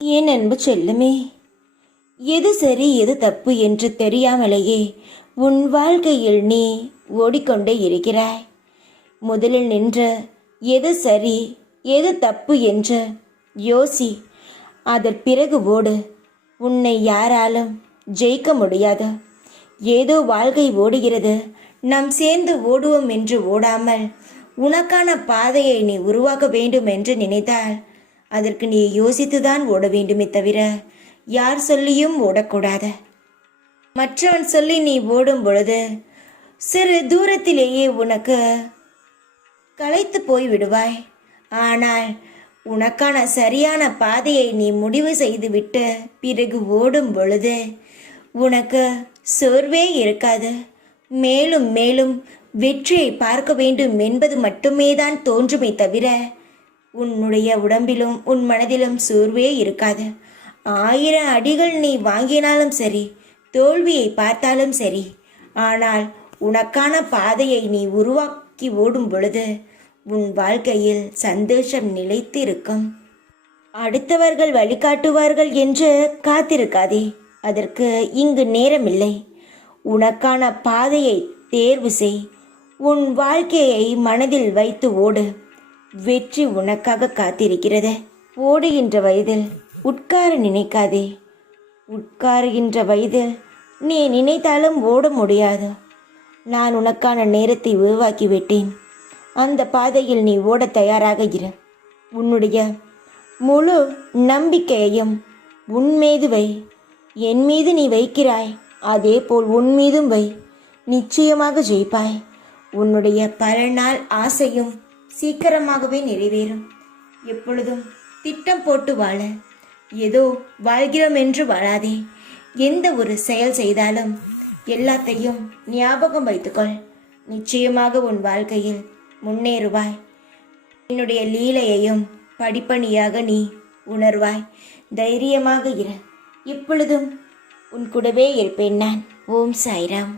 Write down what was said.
என் அன்பு செல்லுமே, எது சரி எது தப்பு என்று தெரியாமலேயே உன் வாழ்க்கையில் நீ ஓடிக்கொண்டே இருக்கிறாய். முதலில் நின்று எது சரி எது தப்பு என்று யோசி. அதன் பிறகு ஓடு. உன்னை யாராலும் ஜெயிக்க முடியாது. ஏதோ வாழ்க்கை ஓடுகிறது, நாம் சேர்ந்து ஓடுவோம் என்று ஓடாமல் உனக்கான பாதையை நீ உருவாக்க வேண்டும் என்று நினைத்தால் அதற்கு நீ யோசித்துதான் ஓட வேண்டுமே தவிர யார் சொல்லியும் ஓடக்கூடாது. மற்றவன் சொல்லி நீ ஓடும் பொழுது சிறு தூரத்திலேயே உனக்கு களைத்து போய் விடுவாய். ஆனால் உனக்கான சரியான பாதையை நீ முடிவு செய்துவிட்டு பிறகு ஓடும் பொழுது உனக்கு சோர்வே இருக்காது. மேலும் மேலும் வெற்றியை பார்க்க வேண்டும் என்பது மட்டுமே தான் தோன்றுமே தவிர உன்னுடைய உடம்பிலும் உன் மனதிலும் சோர்வே இருக்காது. 1000 அடிகள் நீ வாங்கினாலும் சரி, தோல்வியை பார்த்தாலும் சரி, ஆனால் உனக்கான பாதையை நீ உருவாக்கி ஓடும் பொழுது உன் வாழ்க்கையில் சந்தோஷம் நிலைத்து இருக்கும். அடுத்தவர்கள் வழிகாட்டுவார்கள் என்று காத்திருக்காதே, அதற்கு இங்கு நேரமில்லை. உனக்கான பாதையை தேர்வு செய். உன் வாழ்க்கையை மனதில் வைத்து ஓடு. வெற்றி உனக்காக காத்திருக்கிறது. ஓடுகின்ற வயதில் உட்கார நினைக்காதே. உட்காருகின்ற வயதில் நீ நினைத்தாலும் ஓட முடியாது. நான் உனக்கான நேரத்தை உருவாக்கி விட்டேன். அந்த பாதையில் நீ ஓட தயாராக இரு. உன்னுடைய முழு நம்பிக்கையையும் உன் மீது வை. என் மீது நீ வைக்கிறாய், அதே போல் உன் மீதும் வை. நிச்சயமாக ஜெயிப்பாய். உன்னுடைய பல நாள் ஆசையும் சீக்கிரமாகவே நிறைவேறும். எப்பொழுதும் திட்டம் போட்டு வாழ. ஏதோ வாழ்கிறோம் என்று வாழாதே. எந்த ஒரு செயல் செய்தாலும் எல்லாத்தையும் ஞாபகம் வைத்துக்கொள். நிச்சயமாக உன் வாழ்க்கையில் முன்னேறுவாய். என்னுடைய லீலையையும் படிப்படியாக நீ உணர்வாய். தைரியமாக இரு. இப்பொழுதும் உன் கூடவே இருப்பேன் நான். ஓம் சாய்ராம்.